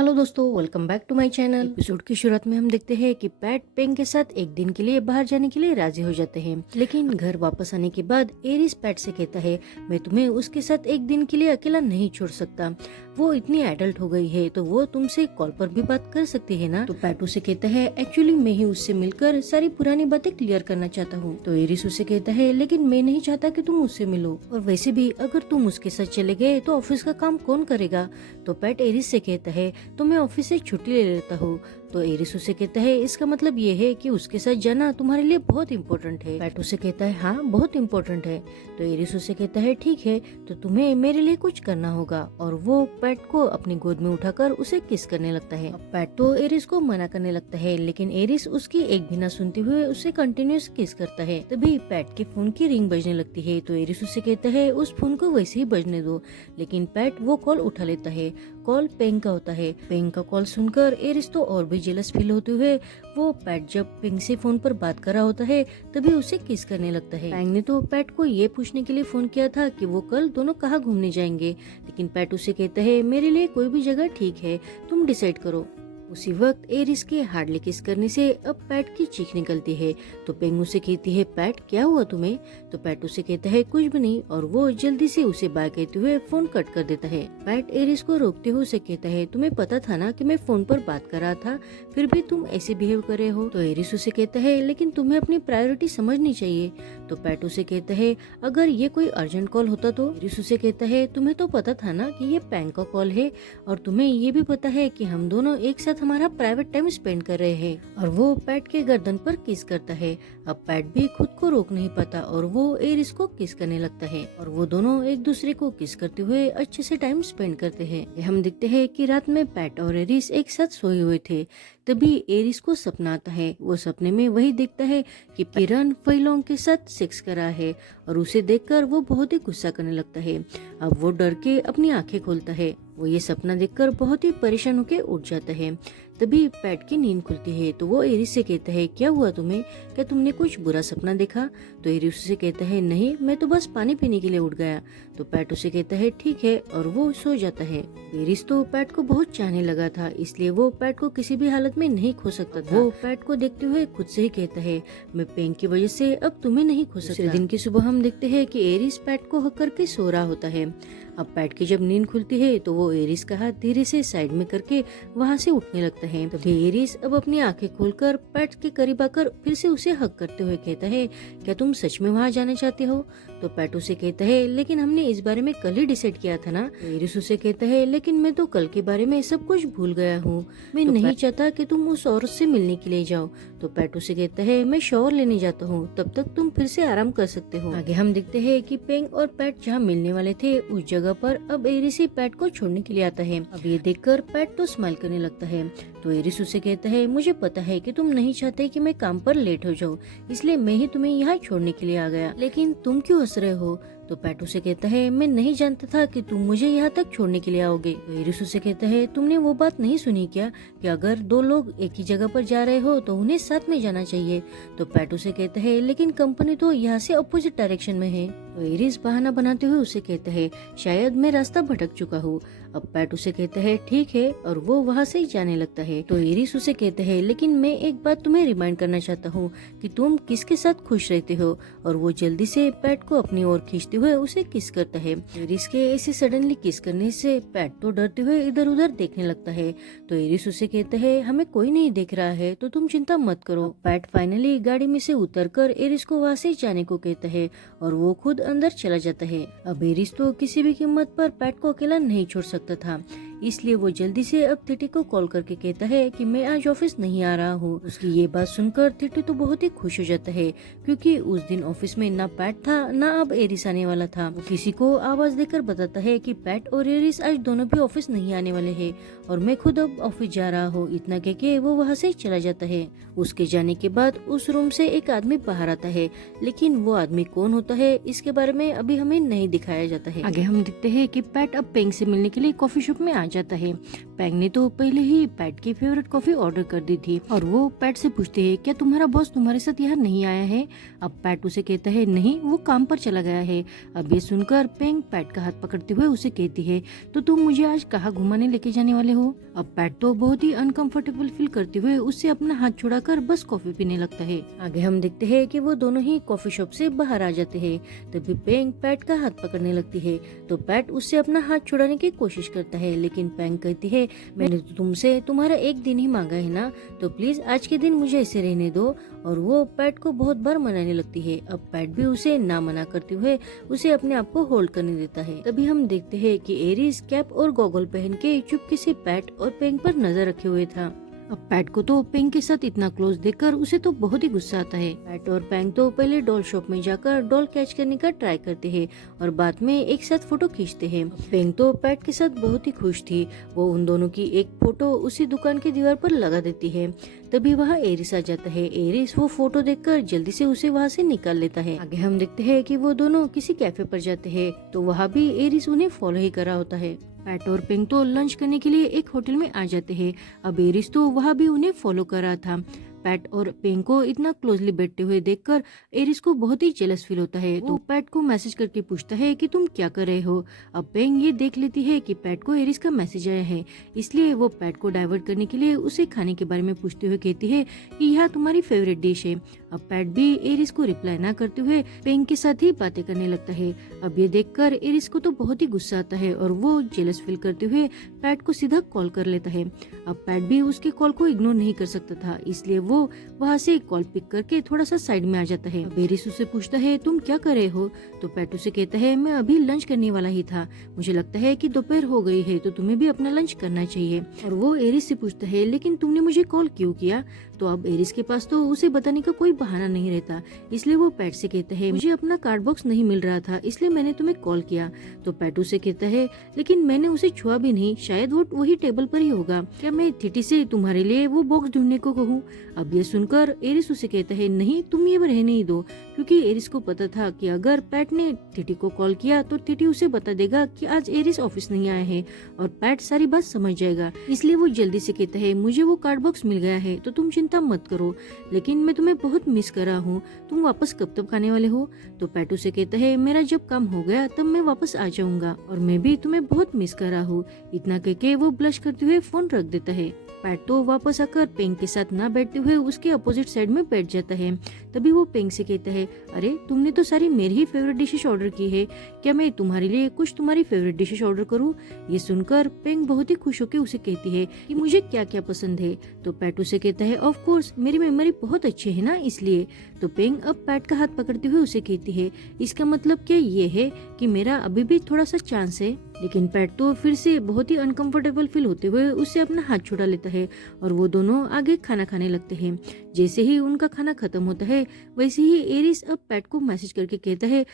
Hello दोस्तों, welcome back to my channel. Episode की शुरुआत में हम देखते हैं कि पैट पेंग के साथ एक दिन के लिए बाहर जाने के लिए राजी हो जाते हैं, लेकिन घर वापस आने के बाद एरिस पैट से कहता है मैं तुम्हें उसके साथ एक दिन के लिए अकेला नहीं छोड़ सकता। वो इतनी एडल्ट हो गई है तो वो तुमसे कॉल पर भी बात कर सकती है ना। तो पैट उसे कहता है एक्चुअली मैं ही उससे मिलकर सारी पुरानी बातें क्लियर करना चाहता हूँ। तो एरिस उसे कहता है लेकिन मैं नहीं चाहता कि तुम उससे मिलो, और वैसे भी अगर तुम उसके साथ चले गए तो ऑफिस का काम कौन करेगा। तो पैट एरिस से कहता है तो मैं ऑफिस से छुट्टी ले लेता हूँ। तो एरिस उसे कहता है इसका मतलब ये है कि उसके साथ जाना तुम्हारे लिए बहुत इम्पोर्टेंट है। पैट उसे कहता है हाँ बहुत इम्पोर्टेंट है। तो एरिस उसे कहता है ठीक है तो तुम्हें मेरे लिए कुछ करना होगा, और वो पैट को अपनी गोद में उठाकर उसे किस करने लगता है। अब पैट तो एरिस को मना करने लगता है, लेकिन एरिस उसकी एक भी ना सुनते हुए उसे कंटिन्यूस किस करता है। तभी पैट के फोन की रिंग बजने लगती है। तो एरिस उसे कहता है उस फोन को वैसे ही बजने दो, लेकिन पैट वो कॉल उठा लेता है। कॉल पेंग का होता है। पेंग का कॉल सुनकर एरिस तो और भी जेलस फील होते हुए वो पैट जब पेंग से फोन पर बात कर रहा होता है तभी उसे किस करने लगता है। पेंग ने तो पैट को ये पूछने के लिए फोन किया था कि वो कल दोनों कहाँ घूमने जाएंगे, लेकिन पैट उसे कहता है मेरे लिए कोई भी जगह ठीक है, तुम डिसाइड करो। उसी वक्त एरिस के हार्डली किस करने से अब पैट की चीख निकलती है। तो पेंग उसे कहती है पैट क्या हुआ तुम्हें। तो पैट उसे कहता है कुछ भी नहीं, और वो जल्दी से उसे बाय कहते हुए फोन कट कर देता है। पैट एरिस को रोकते हुए उसे कहता है तुम्हें पता था ना कि मैं फोन पर बात कर रहा था, फिर भी तुम ऐसे बिहेव कर रहे हो। तो एरिस उसे कहता है लेकिन तुम्हें अपनी प्रायोरिटी समझनी चाहिए। तो पैट उसे कहता है अगर ये कोई अर्जेंट कॉल होता तो। एरिस उसे कहता है तुम्हें तो पता था ना कि ये पेंग का कॉल है, और तुम्हें ये भी पता है कि हम दोनों एक साथ हमारा प्राइवेट टाइम स्पेंड कर रहे हैं। और वो पैट के गर्दन पर किस करता है। अब पैट भी खुद को रोक नहीं पाता और वो एरिस को किस करने लगता है, और वो दोनों एक दूसरे को किस करते हुए अच्छे से टाइम स्पेंड करते हैं। हम देखते हैं कि रात में पैट और एरिस एक साथ सोए हुए थे। तभी एरिस को सपना आता है। वो सपने में वही देखता है कि पिरन फैलोंग के साथ सेक्स करा है, और उसे देखकर वो बहुत ही गुस्सा करने लगता है। अब वो डर के अपनी आंखें खोलता है। वो ये सपना देखकर बहुत ही परेशान होकर उठ जाता है। तभी पैट की नींद खुलती है। तो वो एरिस से कहता है क्या हुआ तुम्हें, क्या तुमने कुछ बुरा सपना देखा। तो एरिस उसे कहता है नहीं, मैं तो बस पानी पीने के लिए उठ गया। तो पैट उसे कहता है ठीक है, और वो सो जाता है। एरिस तो पैट को बहुत चाहने लगा था, इसलिए वो पैट को किसी भी हालत में नहीं खो सकता था। वो पैट को देखते हुए खुद से ही कहता है मैं पेंग की वजह से अब तुम्हें नहीं खो सकता। दूसरे दिन की सुबह हम देखते हैं कि एरिस पैट को हक करके सो रहा होता है। अब पैट की जब नींद खुलती है तो वो एरिस का हाथ धीरे से साइड में करके वहाँ से उठने लगता है। तभी एरिस अब अपनी आंखें खोलकर पैट के करीब आकर फिर से उसे हक करते हुए कहता है क्या तुम सच में वहाँ जाना चाहते हो। तो पैट उसे कहता है लेकिन हमने इस बारे में कल ही डिसाइड किया था ना। तो एरिस उसे कहता है लेकिन मैं तो कल के बारे में सब कुछ भूल गया हूँ, मैं नहीं चाहता कि तुम उस औरत से मिलने के लिए जाओ। तो पैट उसे कहता है मैं शॉवर लेने जाता हूँ, तब तक तुम फिर से आराम कर सकते हो। आगे हम देखते हैं कि पेंग और पैट जहाँ मिलने वाले थे उस जगह पर अब एरिस ही पैट को छोड़ने के लिए आता है। अब ये देखकर पैट तो स्माइल करने लगता है। तो एरिस उसे कहता है मुझे पता है कि तुम नहीं चाहते कि मैं काम पर लेट हो जाऊँ, इसलिए मैं ही तुम्हें यहाँ छोड़ने के लिए आ गया, लेकिन तुम क्यों हंस रहे हो। तो पैट उसे कहता है मैं नहीं जानता था कि तुम मुझे यहाँ तक छोड़ने के लिए आओगे। तो एरिस उसे कहता है तुमने वो बात नहीं सुनी क्या कि अगर दो लोग एक ही जगह पर जा रहे हो तो उन्हें साथ में जाना चाहिए। तो पैट उसे कहता है लेकिन कंपनी तो यहाँ से अपोजिट डायरेक्शन में है। तो एरिस बहाना बनाते हुए उसे कहता है शायद मैं रास्ता भटक चुका हूँ। अब पैट उसे कहता है ठीक है, और वो वहाँ से जाने लगता है। तो एरिस उसे कहता है लेकिन मैं एक बात तुम्हें रिमाइंड करना चाहता हूँ कि तुम किसके साथ खुश रहते हो, और वो जल्दी से पैट को अपनी ओर खींचते हुए उसे किस करता है। एरिस के ऐसे सडनली किस करने से पैट तो डरते हुए इधर उधर देखने लगता है। तो एरिस उसे कहता है हमें कोई नहीं देख रहा है तो तुम चिंता मत करो। पैट फाइनली गाड़ी में से उतरकर एरिस को वहाँ से जाने को कहता है, और वो खुद अंदर चला जाता है। अब एरिस तो किसी भी कीमत पर पैट को अकेला नहीं छोड़ सकता था, इसलिए वो जल्दी से अब थिटी को कॉल करके कहता है कि मैं आज ऑफिस नहीं आ रहा हूँ। उसकी ये बात सुनकर थिटी तो बहुत ही खुश हो जाता है, क्योंकि उस दिन ऑफिस में ना पैट था ना अब एरिस आने वाला था। वो किसी को आवाज देकर बताता है कि पैट और एरिस आज दोनों भी ऑफिस नहीं आने वाले हैं, और मैं खुद अब ऑफिस जा रहा हूँ। इतना कह के वो वहाँ से चला जाता है। उसके जाने के बाद उस रूम से एक आदमी बाहर आता है, लेकिन वो आदमी कौन होता है इसके बारे में अभी हमें नहीं दिखाया जाता है। आगे हम देखते हैं कि पैट अब पेंग से मिलने के लिए कॉफी शॉप में आ जाता है। पैंग ने तो पहले ही पैट की फेवरेट कॉफी ऑर्डर कर दी थी और वो पैट से पूछते हैं क्या तुम्हारा बॉस तुम्हारे साथ यहाँ नहीं आया है। अब पैट उसे कहता है नहीं, वो काम पर चला गया है। अब ये सुनकर पैंग पैट का हाथ पकड़ते हुए उसे कहती है तो तुम मुझे आज कहाँ घुमाने लेके जाने वाले हो। अब पैट तो बहुत ही अनकंफर्टेबल फील करते हुए उससे अपना हाथ छुड़ाकर बस कॉफी पीने लगता है। आगे हम देखते हैं कि वो दोनों ही कॉफी शॉप से बाहर आ जाते हैं। तभी पैंग पैट का हाथ पकड़ने लगती है तो पैट उससे अपना हाथ छुड़ाने की कोशिश करता है, लेकिन पैंग कहती है मैंने तो तुमसे तुम्हारा एक दिन ही मांगा है ना, तो प्लीज आज के दिन मुझे ऐसे रहने दो। और वो पैट को बहुत बार मनाने लगती है। अब पैट भी उसे ना मना करते हुए उसे अपने आप को होल्ड करने देता है। तभी हम देखते हैं कि एरिस कैप और गॉगल पहन के चुपके से पैट और पैंग पर नजर रखे हुए था। अब पैट को तो पैंग के साथ इतना क्लोज देखकर उसे तो बहुत ही गुस्सा आता है। पैट और पैंग तो पहले डॉल शॉप में जाकर डॉल कैच करने का ट्राई करते हैं और बाद में एक साथ फोटो खींचते हैं। पैंग तो पैट के साथ बहुत ही खुश थी। वो उन दोनों की एक फोटो उसी दुकान की दीवार पर लगा देती है। तभी वहाँ एरिस आ जाता है। एरिस वो फोटो देखकर जल्दी से उसे वहाँ से निकाल लेता है। आगे हम देखते हैं कि वो दोनों किसी कैफे पर जाते हैं तो वहाँ भी एरिस उन्हें फॉलो ही कर रहा होता है। पैट और पैंग तो लंच करने के लिए एक होटल में आ जाते हैं। अब एरिस तो वहाँ भी उन्हें फॉलो कर रहा था। पैट और पैंग को इतना क्लोजली बैठते हुए देखकर एरिस को बहुत ही जेलस फील होता है। तो पैट को मैसेज करके पूछता है कि तुम क्या कर रहे हो। अब पैंग ये देख लेती है कि पैट को एरिस का मैसेज आया है, इसलिए वो पैट को डाइवर्ट करने के लिए उसे खाने के बारे में पूछते हुए कहती है कि यह तुम्हारी फेवरेट डिश है। अब पैट भी एरिस को रिप्लाई ना करते हुए पैंग के साथ ही बातें करने लगता है। अब ये देखकर एरिस को तो बहुत ही गुस्सा आता है और वो जेलस फील करते हुए पैट को सीधा कॉल कर लेता है। अब पैट भी उसके कॉल को इग्नोर नहीं कर सकता था, इसलिए वो वहाँ से कॉल पिक करके थोड़ा सा साइड में आ जाता है। एरिस उससे पूछता है तुम क्या कर रहे हो, तो पैट उसे कहता है मैं अभी लंच करने वाला ही था, मुझे लगता है कि दोपहर हो गई है तो तुम्हें भी अपना लंच करना चाहिए। और वो एरिस से पूछता है लेकिन तुमने मुझे कॉल क्यों किया। तो अब एरिस के पास तो उसे बताने का कोई बहाना नहीं रहता, इसलिए वो पैट से कहता है मुझे अपना कार्ड बॉक्स नहीं मिल रहा था इसलिए मैंने तुम्हें कॉल किया। तो पैट उसे कहता है लेकिन मैंने उसे छुआ भी नहीं, शायद वो वही टेबल पर ही होगा, क्या मैं थिटी से तुम्हारे लिए वो बॉक्स ढूंढने को कहूँ। अब ये सुनकर एरिस उसे कहता है नहीं तुम ये रहने ही दो, क्योंकि एरिस को पता था कि अगर पैट ने थिटी को कॉल किया तो थिटी उसे बता देगा कि आज एरिस ऑफिस नहीं आया है और पैट सारी बात समझ जाएगा। इसलिए वो जल्दी से कहता है मुझे वो कार्ड बॉक्स मिल गया है तो तुम चिंता मत करो, लेकिन मैं तुम्हें बहुत मिस कर रहा हूँ, तुम वापस कब तक आने वाले हो। तो पैट उसे कहता है मेरा जब काम हो गया तब मैं वापस आ जाऊंगा और मैं भी तुम्हें बहुत मिस कर रहा हूँ। इतना कहके वो ब्लश करते हुए फोन रख देता है। पैट तो वापस आकर पैंग के साथ ना बैठते हुए उसके अपोजिट साइड में बैठ जाता है। तभी वो पैंग से कहता है अरे तुमने तो सारी मेरी ही फेवरेट डिशेस ऑर्डर की है, क्या मैं तुम्हारे लिए कुछ तुम्हारी फेवरेट डिशेस ऑर्डर करूं। ये सुनकर पैंग बहुत ही खुश होकर उसे कहती है कि मुझे क्या क्या पसंद है। तो पैट उसे कहता है ऑफ कोर्स मेरी मेमोरी बहुत अच्छी है ना इसलिए। तो पैंग अब पैट का हाथ पकड़ते हुए उसे कहती है इसका मतलब क्या ये है कि मेरा अभी भी थोड़ा सा चांस है। लेकिन पैट तो फिर से बहुत ही अनकंफर्टेबल फील होते हुए उससे अपना हाथ छुड़ा लेता है और वो दोनों आगे खाना खाने लगते हैं। जैसे ही उनका खाना खत्म होता है वैसे ही एरिस अब पैट को मैसेज करके कहता है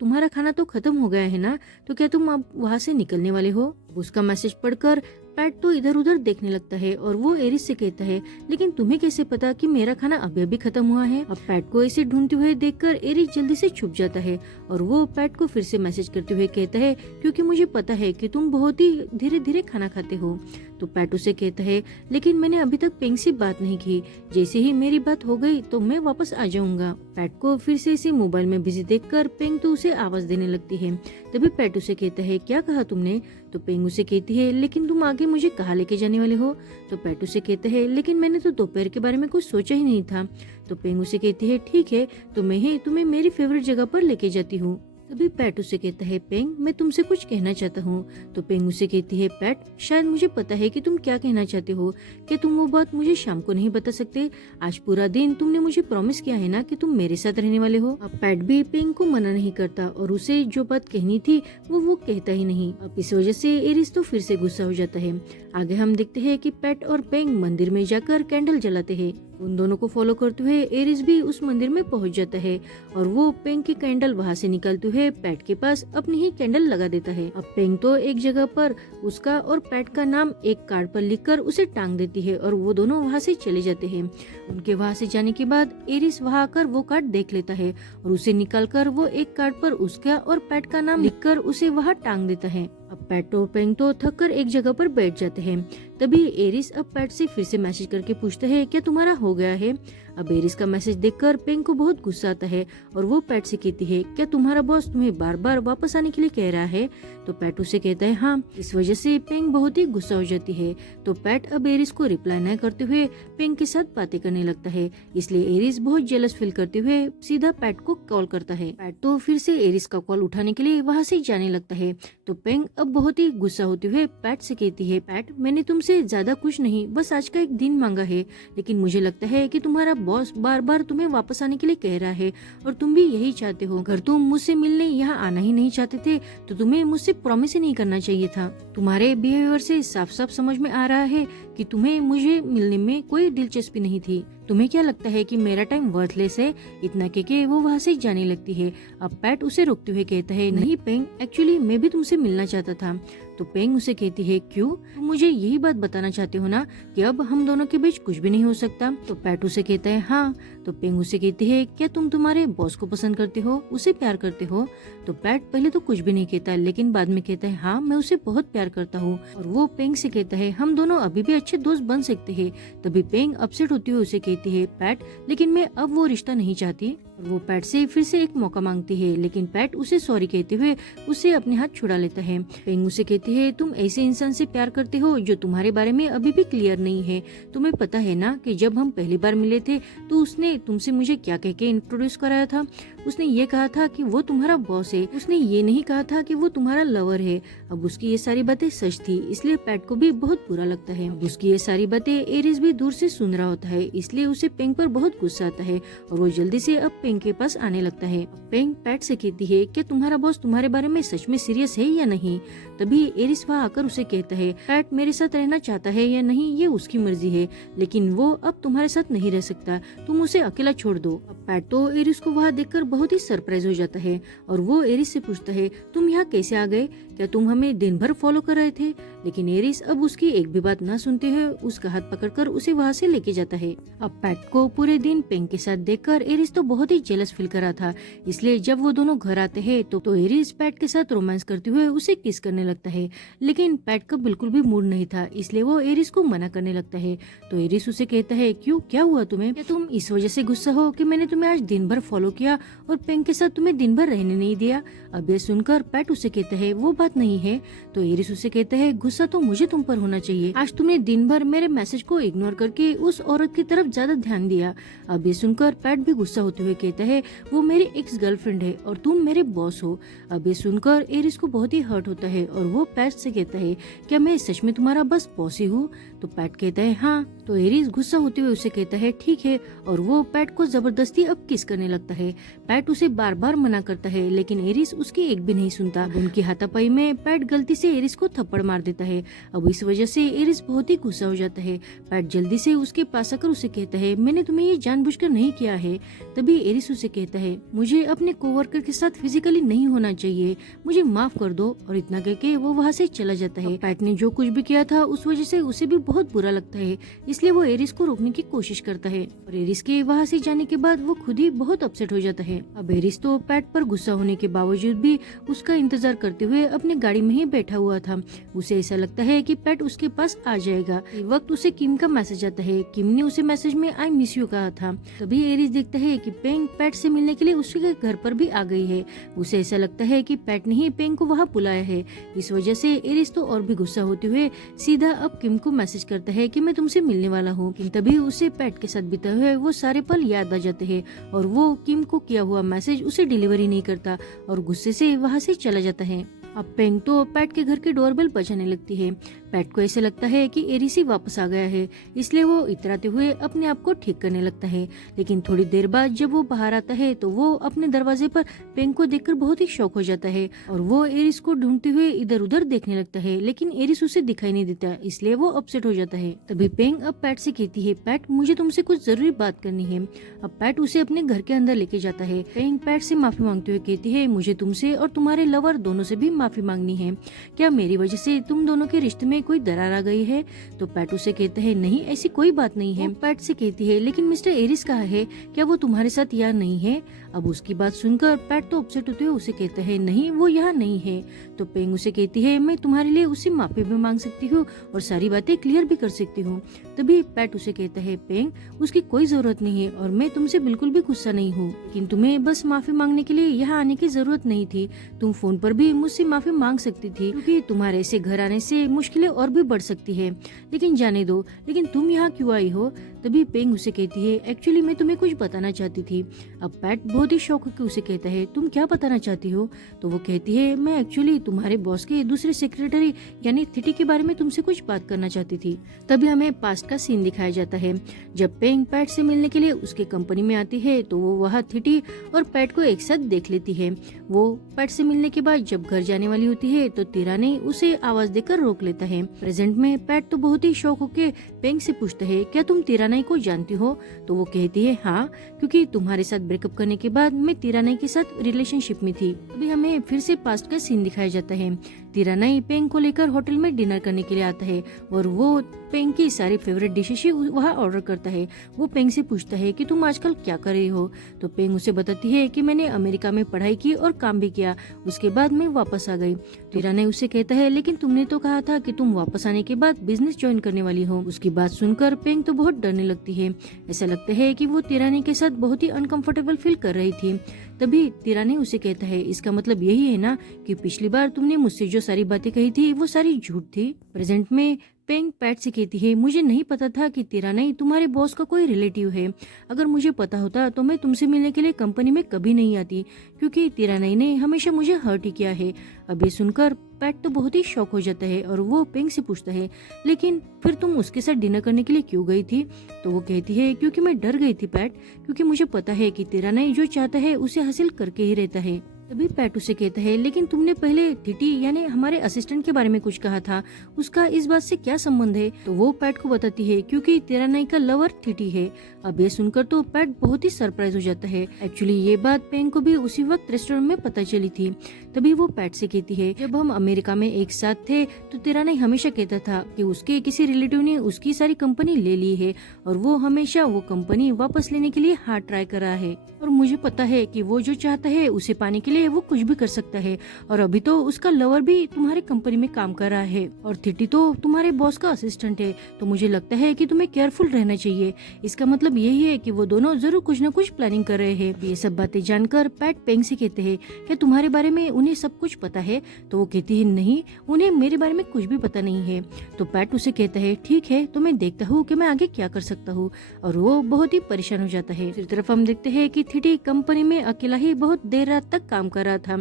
तुम्हारा खाना तो खत्म हो गया है ना, तो क्या तुम अब वहाँ से निकलने वाले हो। उसका मैसेज पढ़कर पैट तो इधर उधर देखने लगता है और वो एरिस से कहता है लेकिन तुम्हें कैसे पता कि मेरा खाना अभी अभी खत्म हुआ है। अब पैट को ऐसे ढूंढते हुए देखकर एरिस जल्दी से छुप जाता है और वो पैट को फिर से मैसेज करते हुए कहता है क्योंकि मुझे पता है कि तुम बहुत ही धीरे धीरे खाना खाते हो। तो पैट उसे कहता है लेकिन मैंने अभी तक पैंग से बात नहीं की, जैसे ही मेरी बात हो गई तो मैं वापस आ जाऊंगा। पैट को फिर से इसे मोबाइल में बिजी देखकर पैंग तो उसे आवाज देने लगती है। तभी पैट उसे कहता है क्या कहा तुमने। तो पैंग उसे कहती है लेकिन तुम आगे मुझे कहाँ लेके जाने वाले हो। तो पैट उसे कहता है लेकिन मैंने तो दोपहर के बारे में कुछ सोचा ही नहीं था। तो पैंग उसे कहती है ठीक है तो मैं ही तुम्हें मेरी फेवरेट जगह पर लेके जाती हूँ। तभी पैट उसे कहता है पैंग मैं तुमसे कुछ कहना चाहता हूँ। तो पैंग उसे कहती है पैट शायद मुझे पता है कि तुम क्या कहना चाहते हो, क्या तुम वो बात मुझे शाम को नहीं बता सकते। आज पूरा दिन तुमने मुझे प्रॉमिस किया है ना कि तुम मेरे साथ रहने वाले हो। अब पैट भी पैंग को मना नहीं करता और उसे जो बात कहनी थी वो कहता ही नहीं। अब इस वजह से एरिस तो फिर से गुस्सा हो जाता है। आगे हम देखते हैं कि पैट और पैंग मंदिर में जाकर कैंडल जलाते हैं। उन दोनों को फॉलो करते हुए एरिस भी उस मंदिर में पहुंच जाता है और वो पैंग की कैंडल वहां से निकालते हुए पैट के पास अपनी ही कैंडल लगा देता है। अब पैंग तो एक जगह पर उसका और पैट का नाम एक कार्ड पर लिखकर उसे टांग देती है और वो दोनों वहां से चले जाते हैं। उनके वहां से जाने के बाद एरिस वहां आकर वो कार्ड देख लेता है और उसे निकालकर वो एक कार्ड पर उसका और पैट का नाम लिखकर उसे वहां टांग देता है। अब पैट और पेंग तो थक कर एक जगह पर बैठ जाते हैं। तभी एरिस अब पैट से फिर से मैसेज करके पूछता है क्या तुम्हारा हो गया है। अब एरिस का मैसेज देखकर पेंग को बहुत गुस्सा आता है और वो पैट से कहती है क्या तुम्हारा बॉस तुम्हें बार बार वापस आने के लिए कह रहा है। तो पैट उसे कहता है हाँ। इस वजह से पेंग बहुत ही गुस्सा हो जाती है। तो पैट अब एरिस को रिप्लाई न करते हुए पेंग के साथ बातें करने लगता है। इसलिए एरिस बहुत जेलस फील करते हुए सीधा पैट को कॉल करता है। पैट तो फिर से एरिस का कॉल उठाने के लिए वहाँ से जाने लगता है। तो पेंग अब बहुत ही गुस्सा होते हुए पैट से कहती है पैट मैंने तुमसे ज्यादा कुछ नहीं बस आज का एक दिन मांगा है, लेकिन मुझे लगता है कि तुम्हारा बॉस बार बार तुम्हें वापस आने के लिए कह रहा है और तुम भी यही चाहते हो। अगर तुम मुझसे मिलने यहाँ आना ही नहीं चाहते थे तो तुम्हें मुझसे प्रॉमिस ही नहीं करना चाहिए था। तुम्हारे बिहेवियर से साफ साफ समझ में आ रहा है कि तुम्हें मुझे मिलने में कोई दिलचस्पी नहीं थी। तुम्हें क्या लगता है कि मेरा टाइम वर्थलेस है। इतना के वो वहाँ से जाने लगती है। अब पैट उसे रोकते हुए कहता है नहीं पेंग, एक्चुअली मैं भी तुमसे मिलना चाहता था। तो पेंग उसे कहती है क्यों, तुम मुझे यही बात बताना चाहते हो ना कि अब हम दोनों के बीच कुछ भी नहीं हो सकता। तो पैट उसे कहता है हाँ। तो पेंग उसे कहती है क्या तुम तुम्हारे बॉस को पसंद करते हो, उसे प्यार करते हो। तो पैट पहले तो कुछ भी नहीं कहता, लेकिन बाद में कहता है हाँ मैं उसे बहुत प्यार करता हूँ। और वो पेंग से कहता है हम दोनों अभी भी अच्छे दोस्त बन सकते हैं। तभी पेंग अपसेट होती हुई उसे कहती है पैट लेकिन मैं अब वो रिश्ता नहीं चाहती। और वो पैट से फिर से एक मौका मांगती है, लेकिन पैट उसे सॉरी कहते हुए उसे अपने हाथ छुड़ा लेता है। पेंग उसे कहती है तुम ऐसे इंसान से प्यार करते हो जो तुम्हारे बारे में अभी भी क्लियर नहीं है। तुम्हें पता है ना कि जब हम पहली बार मिले थे तो उसने तुमसे मुझे क्या कह के इंट्रोड्यूस कराया था। उसने ये कहा था कि वो तुम्हारा बॉस है, उसने ये नहीं कहा था कि वो तुम्हारा लवर है। अब उसकी ये सारी बातें सच थी, इसलिए पैट को भी बहुत बुरा लगता है। उसकी ये सारी बातें एरिस भी दूर से सुन रहा होता है, इसलिए उसे पेंग पर बहुत गुस्सा आता है और वो जल्दी से अब पेंग के पास आने लगता है। पेंग पैट से कहती है क्या तुम्हारा बॉस तुम्हारे बारे में सच में सीरियस है या नहीं। तभी एरिस वहाँ आकर उसे कहता है पैट मेरे साथ रहना चाहता है या नहीं ये उसकी मर्जी है, लेकिन वो अब तुम्हारे साथ नहीं रह सकता, तुम उसे अकेला छोड़ दो। अब पैट तो एरिस को वहाँ देखकर बहुत ही सरप्राइज हो जाता है और वो एरिस से पूछता है तुम यहाँ कैसे आ गए, क्या तुम हमें दिन भर फॉलो कर रहे थे। लेकिन एरिस अब उसकी एक भी बात न सुनते हुए उसका हाथ पकड़कर उसे वहाँ से लेके जाता है। अब पैट को पूरे दिन पेंग के साथ देखकर एरिस तो बहुत ही जेलस फील कर रहा था, इसलिए जब वो दोनों घर आते हैं तो एरिस पैट के साथ रोमांस करते हुए उसे किस करने लगता है। लेकिन पैट का बिल्कुल भी मूड नहीं था, इसलिए वो एरिस को मना करने लगता है। तो एरिस उसे कहता है क्यों, क्या हुआ तुम्हें, क्या तुम इस वजह से गुस्सा हो कि मैंने तुम्हें आज दिन भर फॉलो किया और पेंग के साथ तुम्हें दिन भर रहने नहीं दिया। अब ये सुनकर पैट उसे कहता है वो बात नहीं है। तो एरिस उसे कहता है गुस्सा तो मुझे तुम पर होना चाहिए, आज तुमने दिन भर मेरे मैसेज को इग्नोर करके उस औरत की तरफ ज्यादा ध्यान दिया। अब ये सुनकर पैट भी गुस्सा होते हुए कहता है वो मेरी एक्स गर्लफ्रेंड है और तुम मेरे बॉस हो। अब ये सुनकर एरिस को बहुत ही हर्ट होता है और वो पैट से कहता है क्या मैं सच में तुम्हारा बस बॉस ही हूँ। तो पैट कहता है हाँ। तो एरिस गुस्सा होते हुए उसे कहता है ठीक है और वो पैट को जबरदस्ती अब किस करने लगता है। पैट उसे बार बार मना करता है, लेकिन एरिस उसकी एक भी नहीं सुनता। उनकी हाथापाई में पैट गलती से एरिस को थप्पड़ मार देता है। अब इस वजह से एरिस बहुत ही गुस्सा हो जाता है। पैट जल्दी से उसके पास आकर उसे कहता है मैंने तुम्हें ये जानबूझकर नहीं किया है। तभी एरिस उसे कहता है मुझे अपने कोवर्कर के साथ फिजिकली नहीं होना चाहिए, मुझे माफ कर दो। और इतना कहके वो वहाँ से चला जाता है। पैट ने जो कुछ भी किया था उस वजह से उसे भी बहुत बुरा लगता है, इसलिए वो एरिस को रोकने की कोशिश करता है। और एरिस के वहाँ से जाने के बाद वो खुद ही बहुत अपसेट हो जाता है। अब एरिस तो पैट पर गुस्सा होने के बावजूद भी उसका इंतजार करते हुए अपने गाड़ी में ही बैठा हुआ था। उसे ऐसा लगता है कि पैट उसके पास आ जाएगा। इस वक्त उसे किम का मैसेज आता है। किम ने उसे मैसेज में आई मिस यू कहा था। तभी एरिस देखता है कि पेंग पैट से मिलने के लिए उसके घर पर भी आ गई है। उसे ऐसा लगता है कि पैट ने ही पेंग को वहाँ बुलाया है। इस वजह से एरिस तो और भी गुस्सा होते हुए सीधा अब किम को मैसेज करता है कि मैं तुमसे मिलने वाला हूँ। तभी उसे पैट के साथ बिताए हुए वो सारे पल याद आ जाते हैं और वो किम को किया हुआ मैसेज उसे डिलीवरी नहीं करता और गुस्से से वहाँ से चला जाता है। अब पेंग तो पैट के घर की डोरबेल बजाने लगती है। पैट को ऐसे लगता है कि एरिस ही वापस आ गया है, इसलिए वो इतराते हुए अपने आप को ठीक करने लगता है। लेकिन थोड़ी देर बाद जब वो बाहर आता है तो वो अपने दरवाजे पर पेंग को देखकर बहुत ही शॉक हो जाता है और वो एरिस को ढूंढते हुए इधर उधर देखने लगता है, लेकिन एरिस उसे दिखाई नहीं देता, इसलिए वो अपसेट हो जाता है। तभी पेंग अब पैट से कहती है पैट मुझे तुमसे कुछ जरूरी बात करनी है। अब पैट उसे अपने घर के अंदर लेके जाता है। पेंग पैट से माफी मांगते हुए कहती है मुझे तुमसे और तुम्हारे लवर दोनों से भी माफी मांगनी है। क्या मेरी वजह से तुम दोनों के रिश्ते में कोई दरार आ गई है? तो पैट उसे कहता है नहीं, ऐसी कोई बात नहीं है। पैट से कहती है लेकिन मिस्टर एरिस कहाँ है, क्या वो तुम्हारे साथ यहाँ नहीं है? अब उसकी बात सुनकर पैट तो अपसेट होते हुए उसे कहता है नहीं, वो यहाँ नहीं है। तो पेंग उसे कहती है मैं तुम्हारे लिए उससे माफी भी मांग सकती हूँ और सारी बातें क्लियर भी कर सकती हूँ। तभी पैट उसे कहता है पेंग, उसकी कोई जरूरत नहीं है और मैं तुमसे बिल्कुल भी गुस्सा नहीं हूँ, लेकिन तुम्हें बस माफी मांगने के लिए यहाँ आने की जरूरत नहीं थी। तुम फोन पर भी मुझसे माफी मांग सकती थी, क्योंकि तुम्हारे से घर आने से मुश्किलें और भी बढ़ सकती है। लेकिन जाने दो, लेकिन तुम यहाँ क्यों आई हो? तभी पेंग उसे कहती है एक्चुअली मैं तुम्हें कुछ बताना चाहती थी। अब पैट बहुत ही शौक होकर उसे कहता है तुम क्या बताना चाहती हो? तो वो कहती है मैं एक्चुअली तुम्हारे बॉस के दूसरे सेक्रेटरी यानी थिटी के बारे में तुमसे कुछ बात करना चाहती थी। तभी हमें पास्ट का सीन दिखाया जाता है। जब पेंग पैट से मिलने के लिए उसके कंपनी में आती है तो वो वहाँ थिटी और पैट को एक साथ देख लेती है। वो पैट से मिलने के बाद जब घर जाने वाली होती है तो तिराने उसे आवाज देकर रोक लेता है। प्रेजेंट में पैट तो बहुत ही शौक होकर पेंग से पूछता है क्या तुम तिराने को जानती हो? तो वो कहती है हाँ, क्योंकि तुम्हारे साथ ब्रेकअप करने के बाद मैं तिराने के साथ रिलेशनशिप में थी। अभी हमें फिर से पास्ट का सीन दिखाया जाता है। तिरानाई पेंग को लेकर होटल में डिनर करने के लिए आता है और वो पेंग की सारी फेवरेट डिशेस वहाँ ऑर्डर करता है। वो पेंग से पूछता है कि तुम आजकल क्या कर रही हो? तो पेंग उसे बताती है कि मैंने अमेरिका में पढ़ाई की और काम भी किया, उसके बाद मैं वापस आ गई। तिरानाई उससे कहता है लेकिन तुमने तो कहा था कि तुम वापस आने के बाद बिजनेस ज्वाइन करने वाली हो। उसकी बात सुनकर पेंग तो बहुत डरने लगती है। ऐसा लगता है कि वो तिरानी के साथ बहुत ही अनकंफर्टेबल फील कर रही थी। तभी तिरानी उसे कहता है इसका मतलब यही है ना कि पिछली बार तुमने मुझसे जो सारी बातें कही थी वो सारी झूठ थी। प्रेजेंट में पेंग पैट से कहती है मुझे नहीं पता था कि तिरानाई तुम्हारे बॉस का कोई रिलेटिव है। अगर मुझे पता होता तो मैं तुमसे मिलने के लिए कंपनी में कभी नहीं आती, क्योंकि तिरानाई ने हमेशा मुझे हर्ट ही किया है। अब ये सुनकर पैट तो बहुत ही शॉक हो जाता है और वो पेंग से पूछता है लेकिन फिर तुम उसके साथ डिनर करने के लिए क्यों गई थी? तो वो कहती है क्योंकि मैं डर गई थी पैट, क्योंकि मुझे पता है कि तिरानाई जो चाहता है उसे हासिल करके ही रहता है। तभी पैट उसे कहता है लेकिन तुमने पहले थिटी यानी हमारे असिस्टेंट के बारे में कुछ कहा था, उसका इस बात से क्या संबंध है? तो वो पैट को बताती है क्योंकि तिरानाई का लवर थिटी है। अब ये सुनकर तो पैट बहुत ही सरप्राइज हो जाता है। एक्चुअली ये बात पेंग को भी उसी वक्त रेस्टोरेंट में पता चली थी। तभी वो पैट से कहती है जब हम अमेरिका में एक साथ थे तो तिरानाई हमेशा कहता था कि उसके किसी रिलेटिव ने उसकी सारी कंपनी ले ली है और वो हमेशा वो कंपनी वापस लेने के लिए हार्ड ट्राई कर रहा है, और मुझे पता है कि वो जो चाहता है उसे पाने के लिए वो कुछ भी कर सकता है। और अभी तो उसका लवर भी तुम्हारे कंपनी में काम कर रहा है और थिटी तो तुम्हारे बॉस का असिस्टेंट है, तो मुझे लगता है कि तुम्हें केयरफुल रहना चाहिए। इसका मतलब यही है कि वो दोनों जरूर कुछ न कुछ प्लानिंग कर रहे हैं। ये सब बातें जानकर पैट पेंग से कहते हैं क्या तुम्हारे बारे में उन्हें सब कुछ पता है? तो वो कहती है नहीं, उन्हें मेरे बारे में कुछ भी पता नहीं है। तो पैट उसे कहता है ठीक है, तो मैं देखता हूँ कि मैं आगे क्या कर सकता हूँ, और वो बहुत ही परेशान हो जाता है। दूसरी तरफ हम देखते हैं कि थिटी कंपनी में अकेला ही बहुत देर रात तक काम कर रहा था।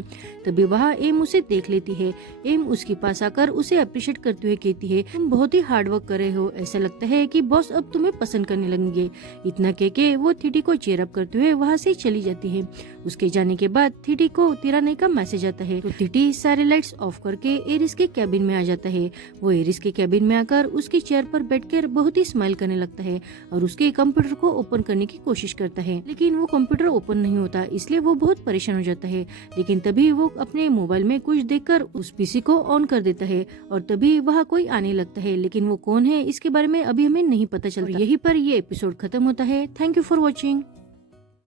तभी वहाँ एम उसे देख लेती है। एम उसके पास आकर उसे अप्रिशिएट करते हुए कहती है तुम बहुत ही हार्ड वर्क कर रहे हो, ऐसा लगता है कि बॉस अब तुम्हें पसंद करने लगेंगे। इतना कह के वो थिटी को चीयर अप करते हुए वहाँ से चली जाती है। उसके जाने के बाद थिटी को तिराने का मैसेज आता है, तो थिटी सारे लाइट्स ऑफ करके एरिस के कैबिन में आ जाता है। वो एरिस के कैबिन में आकर उसकी चेयर पर बैठकर बहुत ही स्माइल करने लगता है और उसके कंप्यूटर को ओपन करने की कोशिश करता है, लेकिन वो कंप्यूटर ओपन नहीं होता, इसलिए वो बहुत परेशान हो जाता है। लेकिन तभी वो अपने मोबाइल में कुछ देखकर उस पीसी को ऑन कर देता है और तभी वहाँ कोई आने लगता है, लेकिन वो कौन है इसके बारे में अभी हमें नहीं पता चलता। यहीं पर ये एपिसोड खत्म होता है। Thank you for watching.